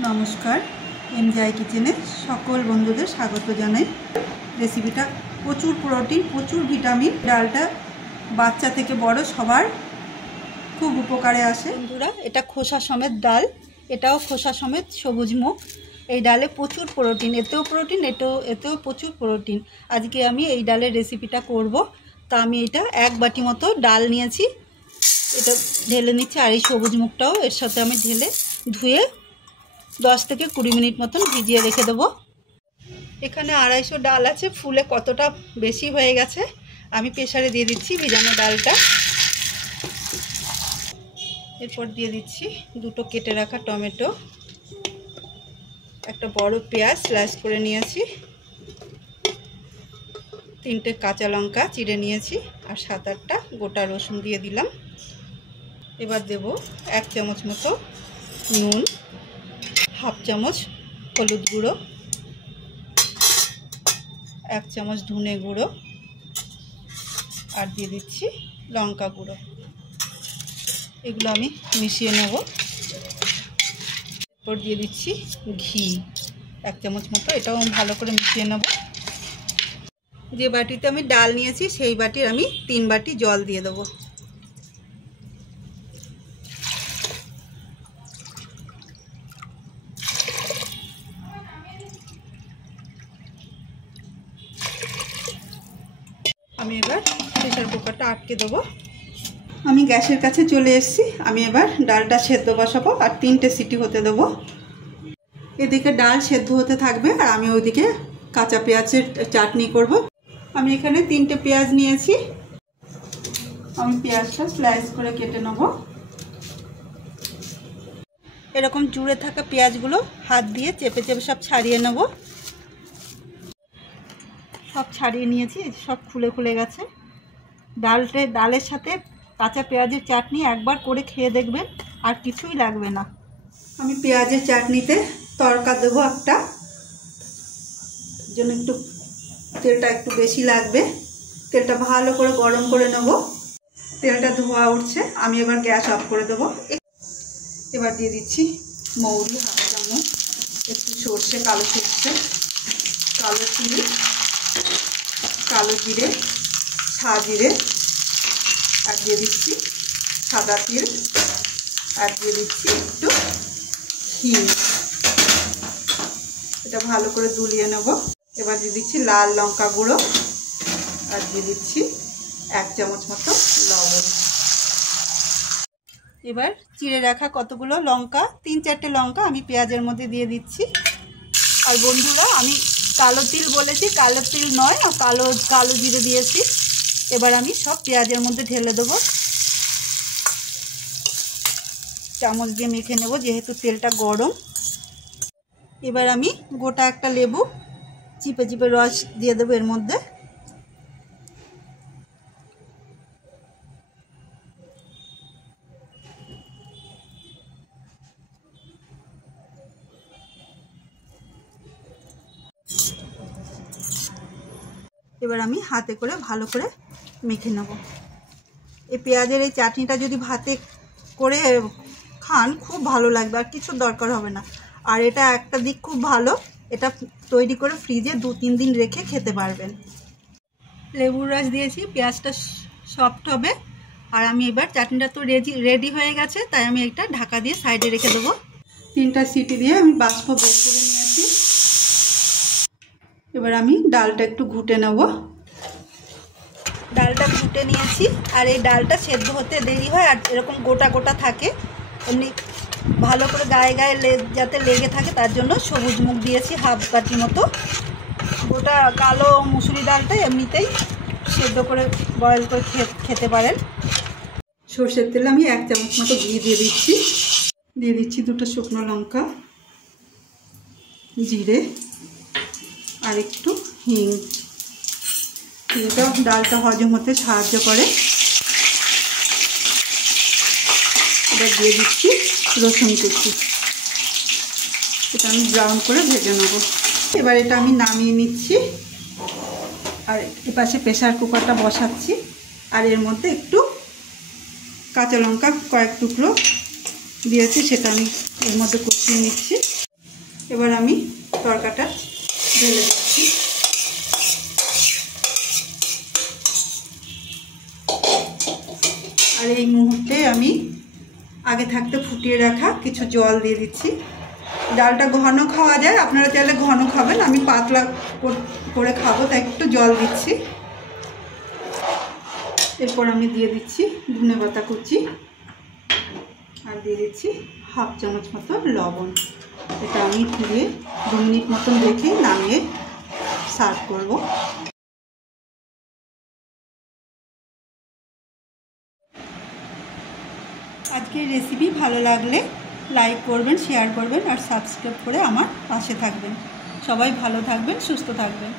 नमस्कार एमजीआई किचेने सकल बंधुदेर स्वागत जानाई। रेसिपिटा प्रचुर प्रोटीन प्रचुर भिटामिन, डालटा बाच्चा थेके बड़ सबार खूब उपकारे आसे। बंधुरा एटा खोसा समेत डाल, एटाओ खोसा समेत सबुज मुग। এই ডালে প্রচুর প্রোটিন, এতেও প্রোটিন এতেও প্রচুর প্রোটিন। আজকে আমি এই ডালের রেসিপিটা করব। তা আমি এটা এক বাটি মতো ডাল নিয়েছি, এটা ঢেলে নিচ্ছি। আর এই সবুজ মুগটাও এর সাথে আমি ঢেলে ধুয়ে 10 থেকে 20 মিনিট মতন ভিজিয়ে রেখে দেবো। এখানে 250 ডাল আছে, ফুলে কতটা বেশি হয়ে গেছে। আমি প্রেসারে দিয়ে দিচ্ছি ভিজানো ডালটা। এরপর দিয়ে দিচ্ছি দুটো কেটে রাখা টমেটো, একটা বড় পেঁয়াজ স্লাইস করে নিয়েছি, 3টে কাঁচা লঙ্কা চিড়ে নিয়েছি, আর 7-8টা গোটা রসুন দিয়ে দিলাম। এবার দেব 1 চামচ মতো নুন, 1/2 চামচ হলুদ গুঁড়ো, 1 চামচ ধনে গুঁড়ো, আর দিয়ে দিচ্ছি লঙ্কা গুঁড়ো। এগুলো আমি মিশিয়ে নেব। এরপর দিয়ে দিচ্ছি ঘি 1 চামচ মতো, এটাও ভালো করে মিশিয়ে নেব। যে বাটিতে আমি ডাল নিয়েছি সেই বাটির আমি 3 বাটি জল দিয়ে দেবো। আমি এবার প্রেসার কুকারটা আটকে দেবো। আমি গ্যাসের কাছে চলে এসেছি। আমি এবার ডালটা সেদ্ধ বসাবো আর 3টে সিটি হতে দেবো। এদিকে ডাল সেদ্ধ হতে থাকবে আর আমি ওইদিকে কাঁচা পেঁয়াজের চাটনি করব। আমি এখানে 3টে পেঁয়াজ নিয়েছি, আমি পেঁয়াজটা স্লাইস করে কেটে নেব। এরকম জুড়ে থাকা পেঁয়াজগুলো হাত দিয়ে চেপে চেপে সব ছাড়িয়ে নেব। সব ছাড়িয়ে নিয়েছি, সব খুলে খুলে গেছে। ডালের সাথে কাঁচা পেঁয়াজের চাটনি একবার করে খেয়ে দেখবেন, আর কিছুই লাগবে না। আমি পেঁয়াজের চাটনিতে তড়কা দেবো একটা, জন্য একটু তেলটা একটু বেশি লাগবে। তেলটা ভালো করে গরম করে নেব। তেলটা ধোয়া উঠছে, আমি এবার গ্যাস অফ করে দেবো। এবার দিয়ে দিচ্ছি মৌরি 1/2 চামচ, একটু সর্ষে, কালো সর্ষে, কালো চিনি, কালো জিরে, সাজিরে, আর দিয়ে দিচ্ছি সাদা তিল, আর দিয়ে দিচ্ছি একটু হিং। এটা ভালো করে দুলিয়ে নেব। এবার দিয়ে দিচ্ছি লাল লঙ্কা গুঁড়ো, আর দিয়ে দিচ্ছি 1 চামচ মতো লবণ। এবার চিড়ে রাখা কতগুলো লঙ্কা, 3-4টে লঙ্কা আমি পেঁয়াজের মধ্যে দিয়ে দিচ্ছি। আর বন্ধুরা, আমি কালো তিল বলেছি, কালো তিল নয়, কালো জিরে দিয়েছি। এবার আমি সব পেঁয়াজের মধ্যে ঢেলে দেবো। চামচ দিয়ে মেখে নেব, যেহেতু তেলটা গরম। এবার আমি গোটা একটা লেবু চিপে চিপে রস দিয়ে দেবো এর মধ্যে। এবার আমি হাতে করে ভালো করে মেখে নেব। এই পেঁয়াজের এই চাটনিটা যদি ভাতে করে খান খুব ভালো লাগবে, আর কিছু দরকার হবে না। আর এটা একটা দিক খুব ভালো, এটা তৈরি করে ফ্রিজে 2-3 দিন রেখে খেতে পারবেন। লেবুর রস দিয়েছি, পেঁয়াজটা সফট হবে। আর আমি এবার চাটনিটা তো রেডি হয়ে গেছে, তাই আমি একটা ঢাকা দিয়ে সাইডে রেখে দেবো। 3টা সিটি দিয়ে আমি বাষ্প বের করে নিয়েছি। এবার আমি ডালটা একটু ঘুটে নেব। ডালটা ঘুটে নিয়েছি, আর এই ডালটা সেদ্ধ হতে দেরি হয়, আর এরকম গোটা গোটা থাকে। এমনি ভালো করে গায়ে গায়ে যাতে লেগে থাকে তার জন্য সবুজ মুগ দিয়েছি 1/2 বাটি মতো। গোটা কালো মুসুরি ডালটা এমনিতেই সেদ্ধ করে বয়েল করে খেতে পারেন। সর্ষের তেলে আমি 1 চামচ মতো ঘি দিয়ে দিচ্ছি 2টো শুকনো লঙ্কা, জিরে, আর একটু হিং। এটা ডালটা হজম হতে সাহায্য করে। এবার দিয়ে দিচ্ছি রসুন কুচি, এটা আমি ব্রাউন করে ভেজে নেব। এবার এটা আমি নামিয়ে নিচ্ছি, আর এপাশে প্রেসার কুকারটা বসাচ্ছি। আর এর মধ্যে একটু কাঁচা লঙ্কা কয়েক টুকরো দিয়েছি, সেটা আমি এর মধ্যে কষিয়ে নিচ্ছি। এবার আমি তরকাটা ঢেলে দিচ্ছি। আর এই মুহূর্তে আমি আগে থাকতে ফুটিয়ে রাখা কিছু জল দিয়ে দিচ্ছি। ডালটা ঘন খাওয়া যায়, আপনারা চাইলে ঘন খাবেন, আমি পাতলা করে খাবো তাই একটু জল দিচ্ছি। এরপর আমি দিয়ে দিচ্ছি ধনেপাতা কুচি আর দিয়ে দিচ্ছি হাফ চামচ মতো লবণ। এটা আমি দিয়ে 2 মিনিট মতন রেখে নামিয়ে সার্ভ করব। আজকের রেসিপি ভালো লাগলে লাইক করবেন, শেয়ার করবেন আর সাবস্ক্রাইব করে আমার পাশে থাকবেন। সবাই ভালো থাকবেন, সুস্থ থাকবেন।